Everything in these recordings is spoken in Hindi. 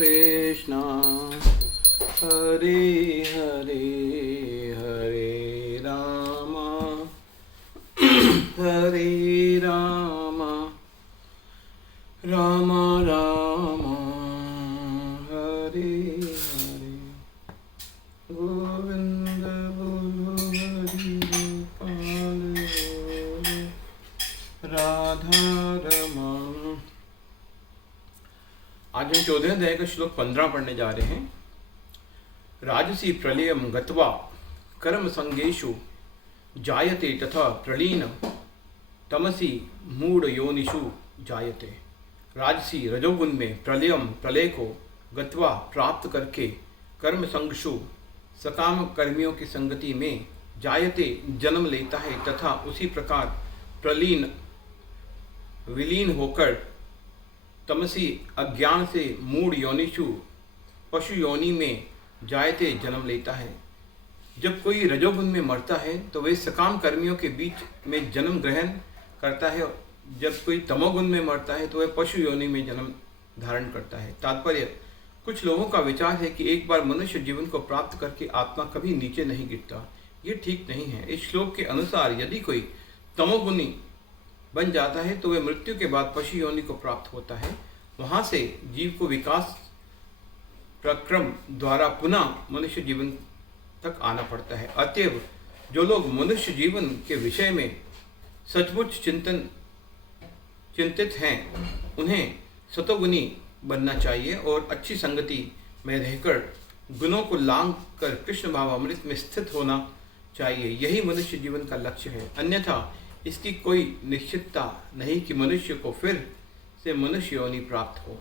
कृष्ण हरे हरे हरे राम हरे राम राम राम हरे हरे गोविंद बोलो हरि गोपाल बोलो राधा रमण। आज हम 14वें अध्याय का श्लोक 15 पढ़ने जा रहे हैं। राजसी प्रलयम गत्वा कर्म संगेषु जायते तथा प्रलीन तमसी मूढ़ योनिषु जायते। राजसी रजोगुण में प्रलय को गत्वा प्राप्त करके कर्म संगशु सकाम कर्मियों की संगति में जायते जन्म लेता है तथा उसी प्रकार प्रलीन विलीन होकर तमसी अज्ञान से मूढ़ योनिषु पशु योनि में जायते जन्म लेता है। जब कोई रजोगुण में मरता है तो वे सकाम कर्मियों के बीच में जन्म ग्रहण करता है। जब कोई तमोगुण में मरता है तो वह पशु योनि में जन्म धारण करता है। तात्पर्य, कुछ लोगों का विचार है कि एक बार मनुष्य जीवन को प्राप्त करके आत्मा कभी नीचे नहीं गिरता। ये ठीक नहीं है। इस श्लोक के अनुसार यदि कोई तमोगुणी बन जाता है तो वह मृत्यु के बाद पशु योनि को प्राप्त होता है। वहाँ से जीव को विकास प्रक्रम द्वारा पुनः मनुष्य जीवन तक आना पड़ता है। अतएव जो लोग मनुष्य जीवन के विषय में सचमुच चिंतित हैं उन्हें सतोगुणी बनना चाहिए और अच्छी संगति में रहकर गुणों को लांघ कर कृष्ण भाव अमृत में स्थित होना चाहिए। यही मनुष्य जीवन का लक्ष्य है। अन्यथा इसकी कोई निश्चितता नहीं कि मनुष्य को फिर से मनुष्य योनि प्राप्त हो।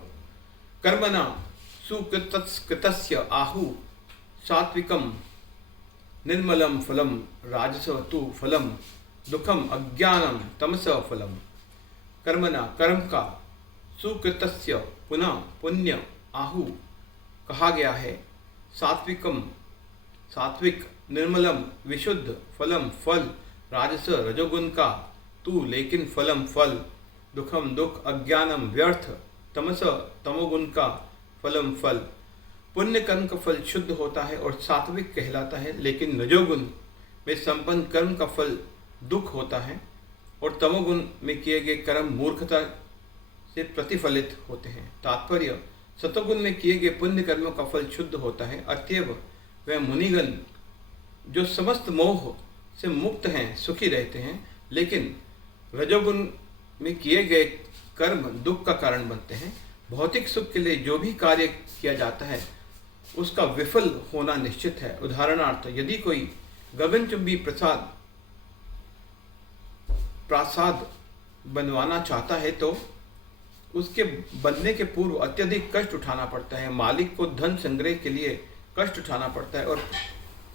कर्मणा सुकृतस्य आहु सात्विकम निर्मलम फलम राजस तु फलम दुखम अज्ञानम तमस फलम। कर्मणा कर्म का सुकृतस्य पुनः पुण्य आहु कहा गया है। सात्विकम सात्विक, निर्मलम विशुद्ध, फलम फल, राजस रजोगुण का, तू लेकिन फलम फल, दुखम दुख, अज्ञानम व्यर्थ, तमस तमोगुण का फलम फल। पुण्य कर्म का फल शुद्ध होता है और सात्विक कहलाता है, लेकिन रजोगुण में संपन्न कर्म का फल दुख होता है और तमोगुण में किए गए कर्म मूर्खता से प्रतिफलित होते हैं। तात्पर्य, सतोगुण में किए गए पुण्य कर्मों का फल शुद्ध होता है। अतएव वह मुनिगण जो समस्त मोह से मुक्त हैं सुखी रहते हैं, लेकिन रजोगुण में किए गए कर्म दुख का कारण बनते हैं। भौतिक सुख के लिए जो भी कार्य किया जाता है उसका विफल होना निश्चित है। उदाहरणार्थ, यदि कोई गगनचुंबी प्रासाद बनवाना चाहता है तो उसके बनने के पूर्व अत्यधिक कष्ट उठाना पड़ता है। मालिक को धन संग्रह के लिए कष्ट उठाना पड़ता है और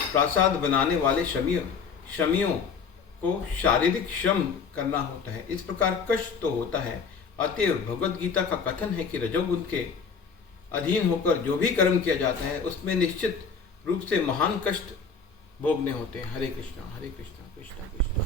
प्रासाद बनाने वाले श्रमियों को शारीरिक श्रम करना होता है। इस प्रकार कष्ट तो होता है। अतएव भगवद गीता का कथन है कि रजोगुण के अधीन होकर जो भी कर्म किया जाता है उसमें निश्चित रूप से महान कष्ट भोगने होते हैं। हरे कृष्णा कृष्णा कृष्णा।